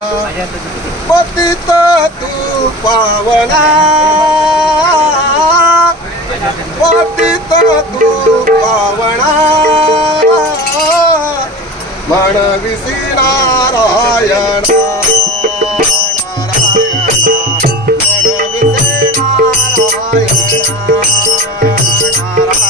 पतित तू पावना पतित तू पावना म्हणविसी नारायण म्हणविसी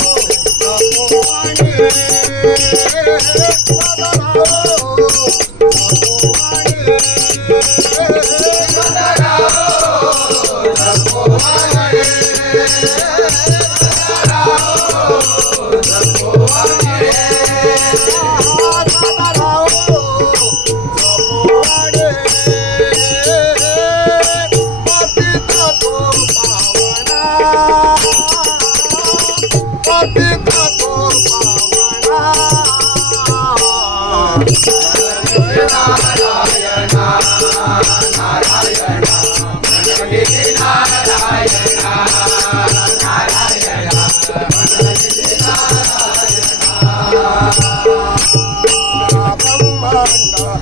Brahma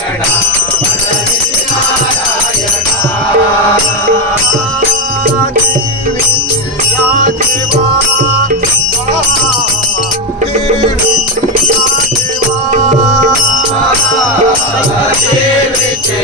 देवीचे